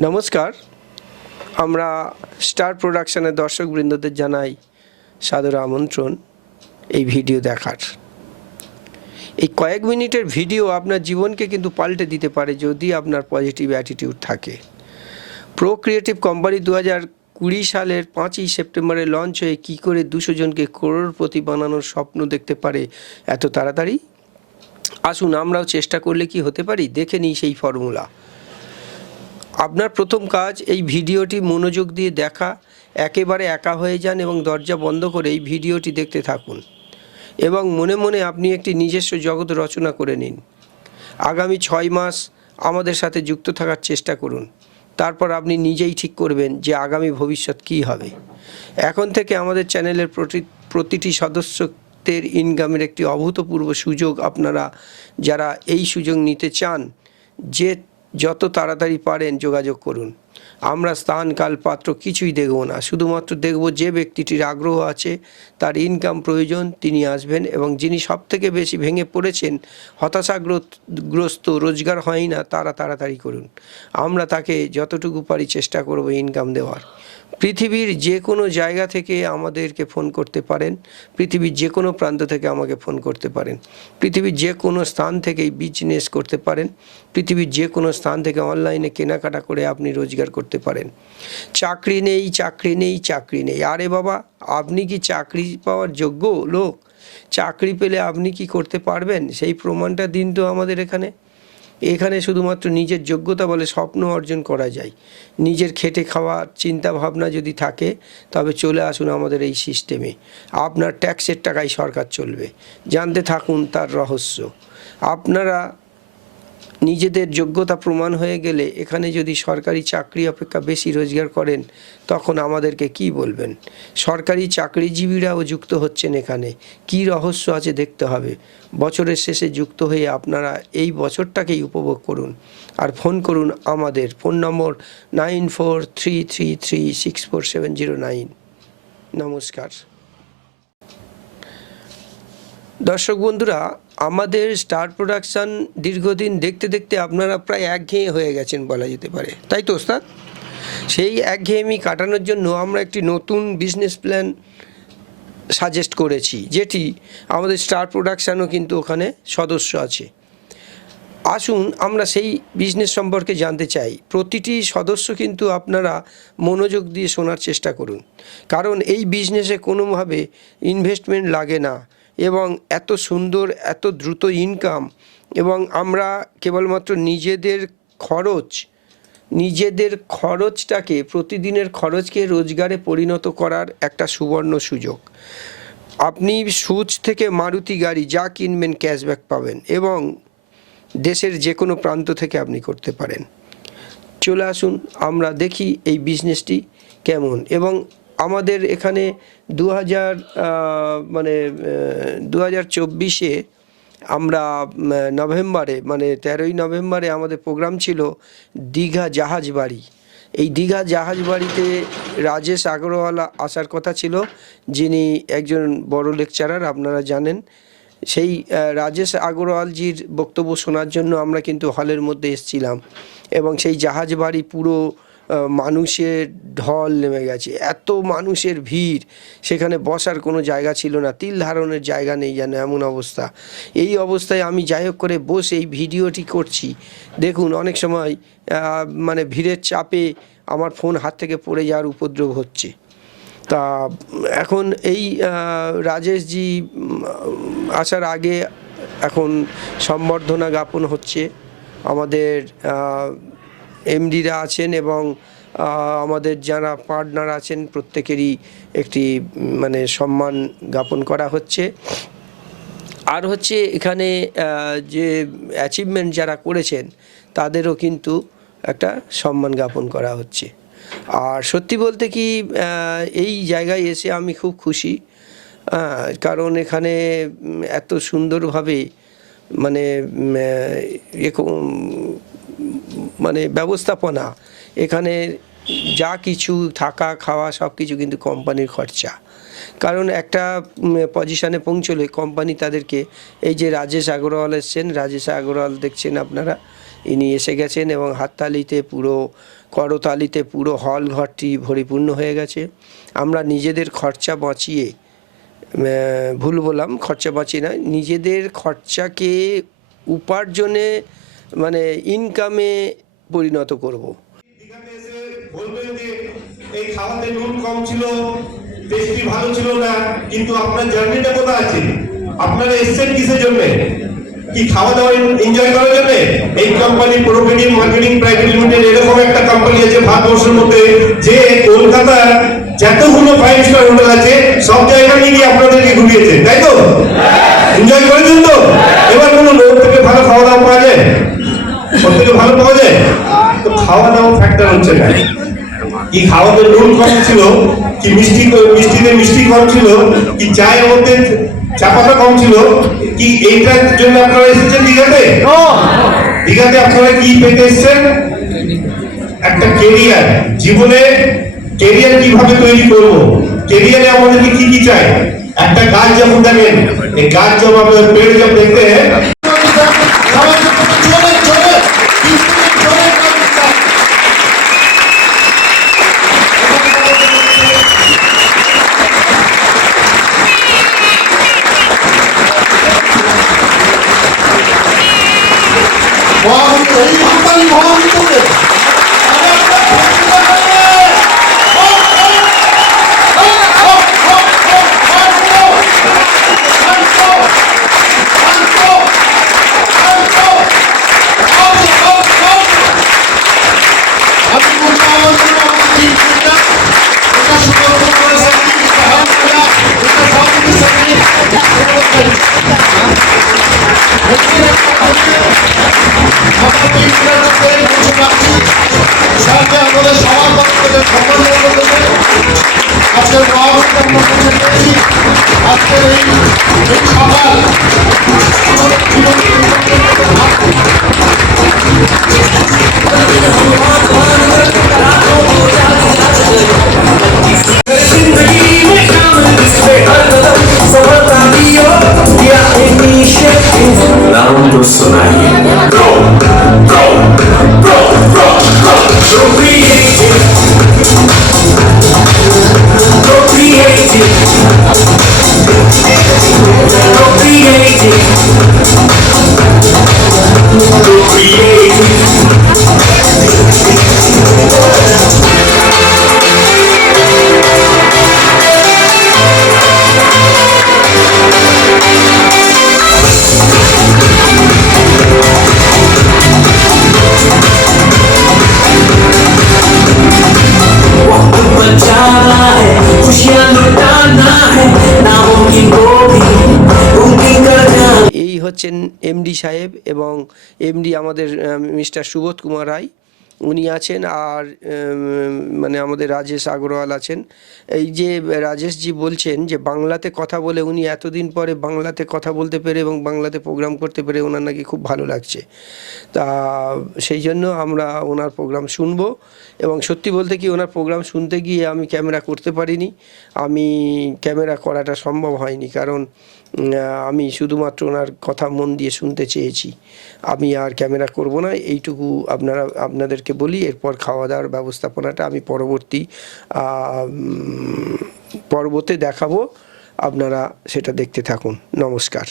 নমস্কার। আমরা স্টার প্রোডাকশনের দর্শকবৃন্দদের জানাই সাদর আমন্ত্রণ এই ভিডিও দেখার। এই কয়েক মিনিটের ভিডিও আপনার জীবনকে কিন্তু পাল্টে দিতে পারে যদি আপনার পজিটিভ অ্যাটিটিউড থাকে। প্রো ক্রিয়েটিভ কোম্পানি দু হাজার কুড়ি সালের পাঁচই সেপ্টেম্বরে লঞ্চ হয়ে কী করে দুশো জনকে করোড়পতি বানানোর স্বপ্ন দেখতে পারে এত তাড়াতাড়ি? আসুন আমরাও চেষ্টা করলে কি হতে পারি? দেখে নিই সেই ফর্মুলা। আপনার প্রথম কাজ এই ভিডিওটি মনোযোগ দিয়ে দেখা, একেবারে একা হয়ে যান এবং দরজা বন্ধ করে এই ভিডিওটি দেখতে থাকুন এবং মনে মনে আপনি একটি নিজস্ব জগৎ রচনা করে নিন। আগামী ছয় মাস আমাদের সাথে যুক্ত থাকার চেষ্টা করুন। তারপর আপনি নিজেই ঠিক করবেন যে আগামী ভবিষ্যৎ কী হবে। এখন থেকে আমাদের চ্যানেলের প্রতি, প্রতিটি সদস্যদের ইনকামের একটি অভূতপূর্ব সুযোগ আপনারা, যারা এই সুযোগ নিতে চান, যে যত তাড়াতাড়ি পারেন যোগাযোগ করুন। আমরা স্থান কাল পাত্র কিছুই দেখব না। শুধুমাত্র দেখব যে ব্যক্তিটির আগ্রহ আছে, তার ইনকাম প্রয়োজন, তিনি আসবেন এবং যিনি সবথেকে বেশি ভেঙে পড়েছেন হতাশাগ্রস্ত রোজগার হয় না, তারা তাড়াতাড়ি করুন। আমরা তাকে যতটুকু পারি চেষ্টা করব ইনকাম দেওয়ার। পৃথিবীর যে কোনো জায়গা থেকে আমাদেরকে ফোন করতে পারেন, পৃথিবীর যে কোনো প্রান্ত থেকে আমাকে ফোন করতে পারেন, পৃথিবীর যে কোনো স্থান থেকেই বিজনেস করতে পারেন, পৃথিবীর যে কোনো স্থান থেকে অনলাইনে কেনাকাটা করে আপনি রোজগার করতে পারেন। চাকরি নেই চাকরি নেই চাকরি নেই। আরে বাবা, আপনি কি চাকরি পাওয়ার যোগ্য লোক? চাকরি পেলে আপনি কি করতে পারবেন? সেই প্রমাণটা দিন তো আমাদের এখানে। এখানে শুধুমাত্র নিজের যোগ্যতা বলে স্বপ্ন অর্জন করা যায়। নিজের খেটে খাওয়ার চিন্তা ভাবনা যদি থাকে, তবে চলে আসুন আমাদের এই সিস্টেমে আপনার ট্যাক্সের টাকায় সরকার চলবে। জানতে থাকুন তার রহস্য। আপনারা নিজেদের যোগ্যতা প্রমাণ হয়ে গেলে এখানে যদি সরকারি চাকরি অপেক্ষা বেশি রোজগার করেন, তখন আমাদেরকে কি বলবেন? সরকারি চাকরিজীবীরাও যুক্ত হচ্ছেন এখানে। কি রহস্য আছে দেখতে হবে। বছরের শেষে যুক্ত হয়ে আপনারা এই বছরটাকেই উপভোগ করুন। আর ফোন করুন আমাদের। Phone number nine four three three three six four seven zero nine. নমস্কার। দর্শক বন্ধুরা আমাদের স্টার প্রোডাকশান দীর্ঘদিন দেখতে দেখতে আপনারা প্রায় একঘেয়ে হয়ে গেছেন বলা যেতে পারে। তাই তো, ওস্তাদ? সেই একঘেয়েমি কাটানোর জন্য আমরা একটি নতুন বিজনেস প্ল্যান সাজেস্ট করেছি, যেটি আমাদের স্টার প্রোডাকশানও কিন্তু ওখানে সদস্য আছে। আসুন, আমরা সেই বিজনেস সম্পর্কে জানতে চাই। প্রতিটি সদস্য কিন্তু আপনারা মনোযোগ দিয়ে শোনার চেষ্টা করুন। কারণ এই বিজনেসে কোনোভাবে ইনভেস্টমেন্ট লাগে না। এবং এত সুন্দর, এত দ্রুত ইনকাম এবং আমরা কেবলমাত্র নিজেদের খরচ, নিজেদের খরচটাকে, প্রতিদিনের খরচকে রোজগারে পরিণত করার একটা সুবর্ণ সুযোগ। আপনি সুচ থেকে মারুতি গাড়ি যা কিনবেন ক্যাশব্যাক পাবেন এবং দেশের যে কোনো প্রান্ত থেকে আপনি করতে পারেন। চলে আসুন, আমরা দেখি এই বিজনেসটি কেমন এবং আমাদের এখানে দু হাজার মানে দু হাজার চব্বিশে আমরা নভেম্বরে মানে তেরোই নভেম্বরে আমাদের প্রোগ্রাম ছিল দীঘা জাহাজ বাড়ি। এই দীঘা জাহাজ বাড়িতে রাজেশ আগরওয়াল আসার কথা ছিল, যিনি একজন বড় লেকচারার, আপনারা জানেন। সেই রাজেশ আগরওয়ালজির বক্তব্য শোনার জন্য আমরা কিন্তু হলের মধ্যে এসেছিলাম। এবং সেই জাহাজ বাড়ি পুরো মানুষের ঢল নেমে গেছে। এত মানুষের ভিড়, সেখানে বসার কোনো জায়গা ছিল না, তিল ধারণের জায়গা নেই যেন এমন অবস্থা। এই অবস্থায় আমি যাই হোক করে বসে এই ভিডিওটি করছি। দেখুন, অনেক সময় মানে ভিড়ের চাপে আমার ফোন হাত থেকে পড়ে যাওয়ার উপদ্রব হচ্ছে। তা এখন এই রাজেশজি আসার আগে এখন সম্বর্ধনা জ্ঞাপন হচ্ছে। আমাদের এমডিরা আছেন এবং আমাদের যারা পার্টনার আছেন প্রত্যেকেরই একটি মানে সম্মান জ্ঞাপন করা হচ্ছে। আর হচ্ছে এখানে যে অ্যাচিভমেন্ট যারা করেছেন তাদেরও কিন্তু একটা সম্মান জ্ঞাপন করা হচ্ছে। আর সত্যি বলতে কি এই জায়গায় এসে আমি খুব খুশি কারণ এখানে এত সুন্দরভাবে মানে উম, আহ, এ কো- মানে ব্যবস্থাপনা, এখানে যা কিছু থাকা, খাওয়া সব কিছু কিন্তু কোম্পানির খরচা। কারণ একটা পজিশনে পৌঁছলে কোম্পানি তাদেরকে, এই যে রাজেশ আগরওয়াল এসছেন, রাজেশ আগরওয়াল দেখছেন আপনারা? ইনি এসে গেছেন এবং হাততালিতে পুরো, করতালিতে পুরো হল ঘরটি পরিপূর্ণ হয়ে গেছে। আমরা নিজেদের খরচা বাঁচিয়ে ভুল বললাম, খরচা বাঁচিয়ে না নিজেদের খরচাকে উপার্জনে মানে ইনকামে পরিণত করব। এনজয় করার জন্য? এই কোম্পানি মার্কেটিং প্রাইভেট লিমিটেড এরকম একটা কোম্পানি আছে ভারতবর্ষের মধ্যে, যে যতগুলো হোটেল আছে, সব জায়গায় নিয়ে গিয়ে আপনাদেরকে ঘুরিয়েছে, তাই তো? এনজয় করেছেন তো এবার বলুন ওর থেকে ভালো খাওয়া দাওয়া পাওয়া যায় ওর থেকে ভালো পাওয়া যায়? তো খাওয়া দাওয়া ফ্যাক্টর হচ্ছে না কি খাওয়াতে নুন কম ছিল? কি মিষ্টি মিষ্টিতে মিষ্টি কম ছিল? কি চায়ের মধ্যে চা পাতা কম ছিল? কি এইটার জন্য আপনারা এসেছেন দীঘাতে? দীঘাতে আপনারা কি পেতে এসেছেন? একটা কেরিয়ার জীবনে কেরিয়ার কীভাবে তৈরি করব? কেরিয়ারে আমাদেরকে কি কি চাই? একটা গাছ যেমন দেখেন এই গাছ জব আপনার পেড় 와, 근데 여기 한 방이 뭐 하는 건데. আজকে আমাদের সবার পক্ষ থেকে সম্মানিত করেছে আজকের পেয়েছি আজকের এই এই সভার জীবন হচ্ছেন এমডি সাহেব এবং এমডি আমাদের মিস্টার সুবোধ কুমার রায়। উনি আছেন আর মানে আমাদের রাজেশ আগরওয়াল আছেন। এই যে রাজেশজি বলছেন যে বাংলাতে কথা বলে উনি এতদিন পরে বাংলাতে কথা বলতে পেরে এবং বাংলাতে প্রোগ্রাম করতে পেরে ওনার নাকি খুব ভালো লাগছে। তা সেই জন্য আমরা ওনার প্রোগ্রাম শুনব এবং সত্যি বলতে কি ওনার প্রোগ্রাম শুনতে গিয়ে আমি ক্যামেরা করতে পারিনি। আমি ক্যামেরা করাটা সম্ভব হয়নি কারণ আমি শুধুমাত্র ওনার কথা মন দিয়ে শুনতে চেয়েছি। আমি আর ক্যামেরা করব না, এইটুকু আপনারা, আপনাদেরকে বলি, এরপর খাওয়া দাওয়ার ব্যবস্থাপনাটা আমি পরবর্তী পর্বতে দেখাবো। আপনারা সেটা দেখতে থাকুন। নমস্কার।